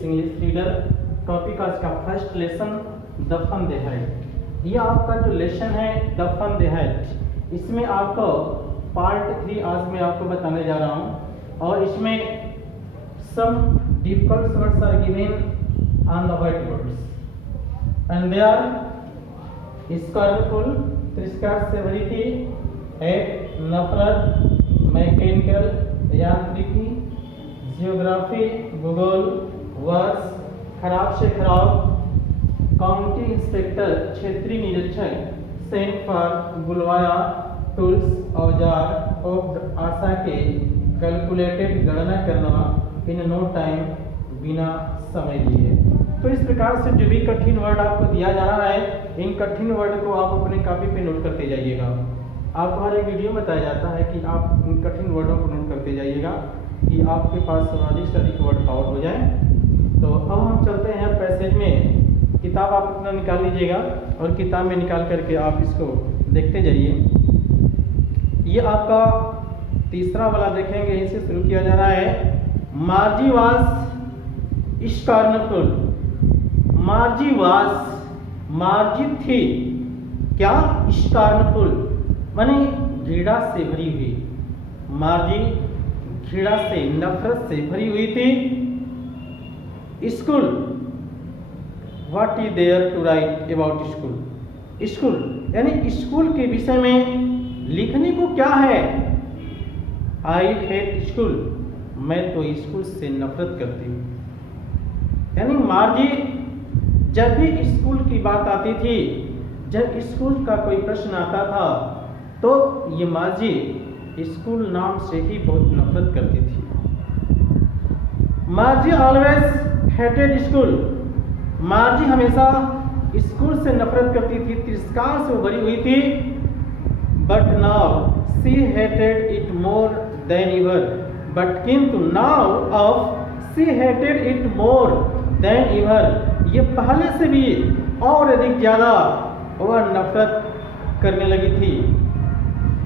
It's English reader. Topic आज का first lesson the fun they had. ये आपका जो लेसन है द फन दे हैड, इसमें आपको पार्ट 3 आज मैं आपको बताने जा रहा हूँ। और इसमें some difficult words are given on the white boards and they are scornful, त्रिस्कार सेवरिटी, हेट, नफरत, मैकेनिकल यांत्रिकी, जियोग्राफी भूगोल, वर्ष, खराब से खराब, काउंटी इंस्पेक्टर क्षेत्रीय निरीक्षक, सेंट फॉर बुलवाया, टूल्स औजार, ऑफ आशा के, कैलकुलेटेड गणना करना, इन नो टाइम बिना समय लिए। तो इस प्रकार से जो भी कठिन वर्ड आपको दिया जा रहा है, इन कठिन वर्ड को आप अपने कॉपी पे नोट करते जाइएगा। आपको हर एक वीडियो में बताया जाता है कि आप इन कठिन वर्डों को नोट करते जाइएगा कि आपके पास अधिक से अधिक वर्ड कवर हो जाए। तो अब हम चलते हैं पैसेज में। किताब आप अपना निकाल लीजिएगा और किताब में निकाल करके आप इसको देखते जाइए। ये आपका तीसरा वाला देखेंगे, इसे शुरू किया जा रहा है। Margie was scornful, Margie was, Margie थी क्या, स्कॉर्नफुल माने घृणा से भरी हुई। मार्जी घृणा से, नफरत से भरी हुई थी। School, what is there to write about school, school यानी स्कूल के विषय में लिखने को क्या है। आई हेट स्कूल, मैं तो स्कूल से नफरत करती हूँ। यानी मार्जी जब भी स्कूल की बात आती थी, जब स्कूल का कोई प्रश्न आता था, तो ये मार्जी स्कूल नाम से ही बहुत नफरत करती थी। मार्जी ऑलवेज हेटेड स्कूल, मार्जी हमेशा स्कूल से नफरत करती थी, तिरस्कार से भरी हुई थी। But now she hated it more than ever, but किंतु now of she hated it more than ever, ये पहले से भी और अधिक ज्यादा वह नफरत करने लगी थी।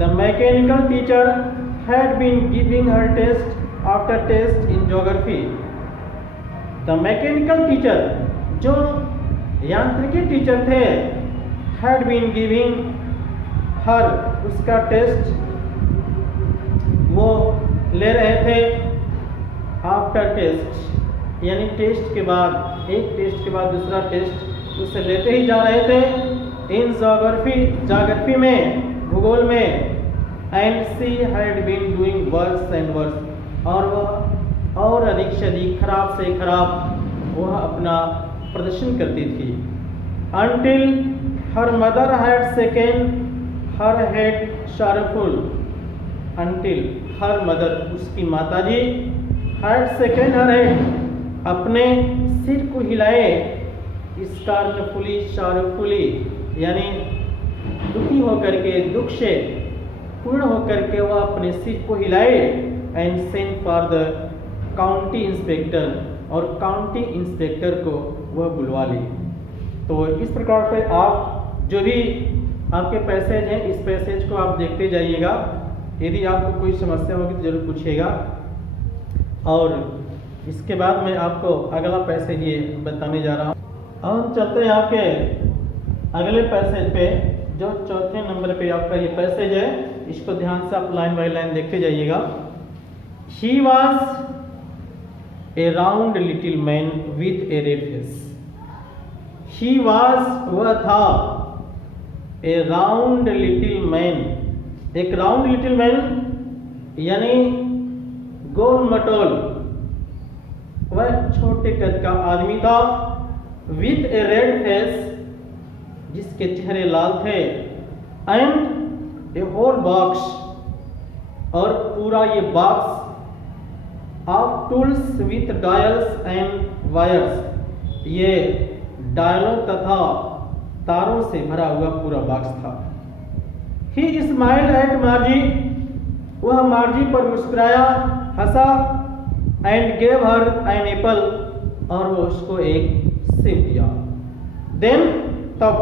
The mechanical teacher had been giving her test after test in geography. The mechanical teacher, जो यांत्रिकी टीचर थे, had been giving her, उसका टेस्ट वो ले रहे थे after test, यानी टेस्ट के बाद, एक टेस्ट के बाद दूसरा टेस्ट उसे लेते ही जा रहे थे। इन ज्योग्राफी में, भूगोल में, and she had been doing worse and worse, और वह और अधिक से अधिक, खराब से खराब वह अपना प्रदर्शन करती थी। Until her mother had second her head sorrowful, until her mother, उसकी माताजी, हैड सेकेंड हर हेड, अपने सिर को हिलाए, स्कॉर्नफुली, शारफुली यानी दुखी होकर के, दुख से पूर्ण होकर के वह अपने सिर को हिलाए। And sent for the county inspector, और काउंटी इंस्पेक्टर को वह बुलवा ली। तो इस प्रकार से आप जो भी आपके पैसेज हैं, इस पैसेज को आप देखते जाइएगा। यदि आपको कोई समस्या होगी तो जरूर पूछिएगा। और इसके बाद मैं आपको अगला पैसेज ये बताने जा रहा हूँ। अब हम चलते हैं आपके अगले पैसेज पे, जो चौथे नंबर पे आपका ये पैसेज है। इसको ध्यान से आप लाइन बाय लाइन देखते जाइएगा। He was a round little man with a red face. He was, वह था, a round little man, एक round little man यानी गोल मटोल, वह छोटे कद का आदमी था। With a red face, जिसके चेहरे लाल थे। एंड ए होल बॉक्स, और पूरा ये box of tools with dials and wires, ये डायलों तथा तारों से भरा हुआ पूरा बॉक्स था। ही स्माइल्ड एट मार्जी, वह मार्जी पर मुस्कुराया, हंसा। And gave her an apple, और वो उसको एक सेब दिया। देन तब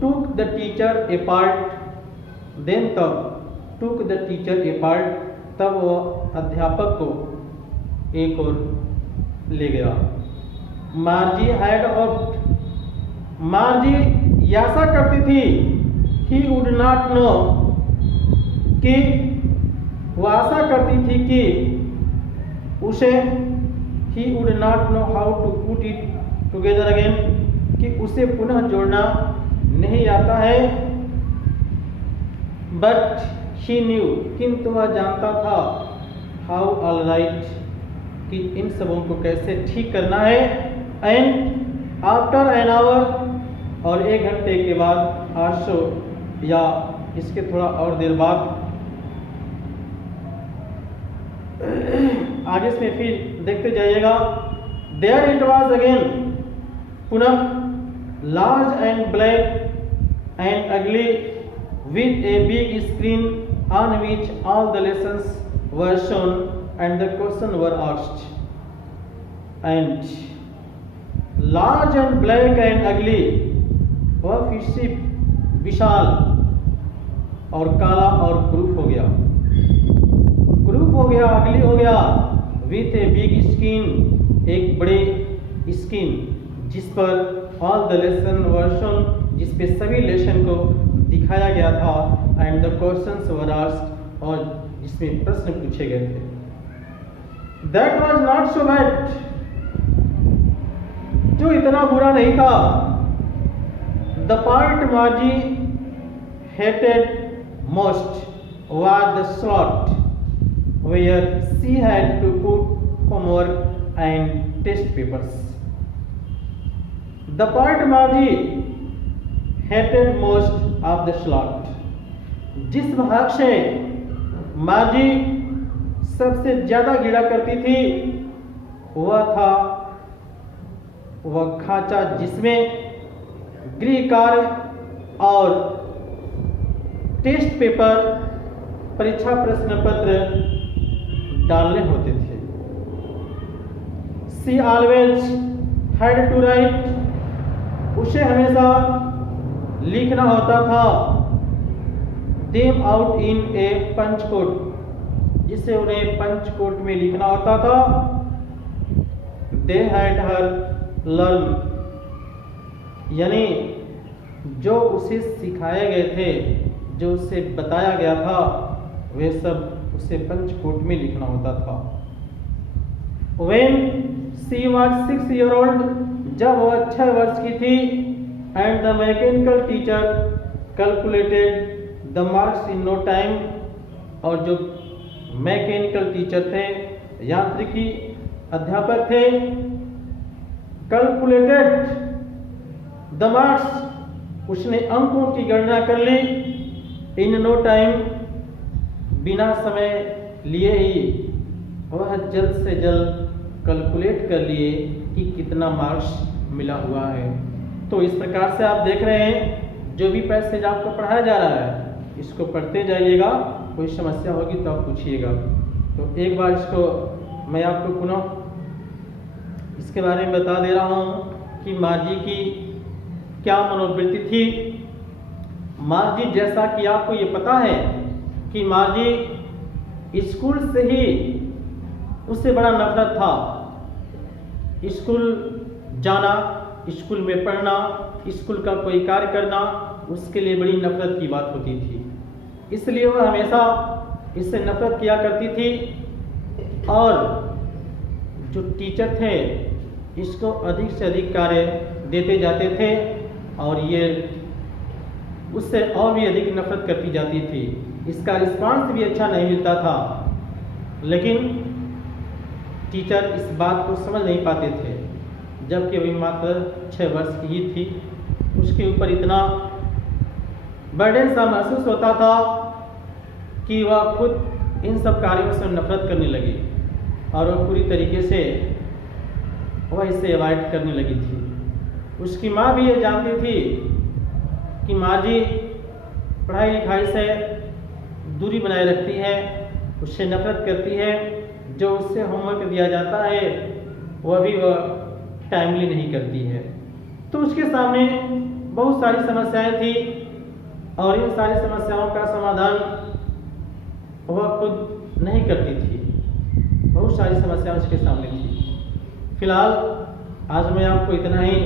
took the teacher apart, then तब took the teacher apart, तब वो अध्यापक को एक और ले गया। मार्जी हैड होप्ड, मार्जी ये आशा करती थी, ही वुड नॉट नो, कि वो आशा करती थी कि उसे, he would not know how to put it together again, कि उसे पुनः जोड़ना नहीं आता है। बट ही न्यू, किंतु वह जानता था, हाउ ऑल राइट, कि इन सबों को कैसे ठीक करना है। एंड आफ्टर एन आवर, और 1 घंटे के बाद, आल्सो, या इसके थोड़ा और देर बाद, आगे इसमें फिर देखते जाइएगा। देयर इट वॉज अगेन, पुनः, लार्ज एंड ब्लैक एंड अगली, with a big screen on which all the lessons were shown and the questions were asked. And large and black and ugly, वह फिर से विशाल और काला और क्रूप हो गया, अगली हो गया। विथ ए बिग स्क्रीन, एक बड़े स्क्रीन जिस पर all the lesson were shown, जिस पे सभी लेसन को दिखाया गया था। And the questions were asked, और जिसमें प्रश्न पूछे गए थे। That was not so bad, जो इतना बुरा नहीं था। The part मार्जी hated most was the slot where she had to put homework and test papers. The part Margie hated most of the slot. जिस भाग से मार्जी सबसे ज्यादा घृणा करती थी वह था वह खांचा जिसमें गृह कार्य और टेस्ट पेपर, परीक्षा प्रश्न पत्र डालने होते थे। She always had to write, उसे हमेशा लिखना होता था। Them out in a punch code, जिसे उन्हें पंच कोट में लिखना होता था। They had her learn, यानी जो उसे सिखाए गए थे, जो उसे बताया गया था, वे सब उसे पंच कोट में लिखना होता था। When she was 6 years old, जब वह 6 वर्ष की थी, and the mechanical teacher calculated the marks in no time, और जो मैकेनिकल टीचर थे, यांत्रिकी अध्यापक थे, कैलकुलेटेड द मार्क्स, उसने अंकों की गणना कर ली, इन नो टाइम, बिना समय लिए ही वह जल्द से जल्द कैलकुलेट कर लिए कि कितना मार्क्स मिला हुआ है। तो इस प्रकार से आप देख रहे हैं जो भी पैसेज आपको पढ़ाया जा रहा है इसको पढ़ते जाइएगा, कोई समस्या होगी तो आप पूछिएगा। तो एक बार इसको मैं आपको पुनः इसके बारे में बता दे रहा हूँ कि मार्जी की क्या मनोवृत्ति थी। मार्जी, जैसा कि आपको ये पता है कि मार्जी स्कूल से ही उससे बड़ा नफरत था। स्कूल जाना, स्कूल में पढ़ना, स्कूल का कोई कार्य करना उसके लिए बड़ी नफरत की बात होती थी। इसलिए वह हमेशा इससे नफरत किया करती थी और जो टीचर थे इसको अधिक से अधिक कार्य देते जाते थे और ये उससे और भी अधिक नफरत करती जाती थी। इसका रिस्पांस भी अच्छा नहीं मिलता था, लेकिन टीचर इस बात को समझ नहीं पाते थे। जबकि अभी मात्र 6 वर्ष की ही थी, उसके ऊपर इतना बर्डन सा महसूस होता था कि वह खुद इन सब कार्यों से नफरत करने लगी और वह पूरी तरीके से वह इसे अवॉइड करने लगी थी। उसकी माँ भी ये जानती थी कि मार्जी पढ़ाई लिखाई से दूरी बनाए रखती है, उससे नफरत करती है, जो उससे होमवर्क दिया जाता है वह भी वह टाइमली नहीं करती है। तो उसके सामने बहुत सारी समस्याएं थी और इन सारी समस्याओं का समाधान वह खुद नहीं करती थी। बहुत सारी समस्याएं उसके सामने थी। फिलहाल आज मैं आपको इतना ही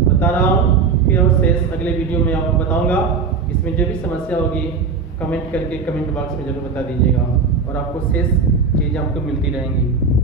बता रहा हूँ, फिर और शेष अगले वीडियो में आपको बताऊँगा। इसमें जो भी समस्या होगी कमेंट करके कमेंट बॉक्स में ज़रूर बता दीजिएगा, और आपको शेष चीज़ें आपको मिलती रहेंगी।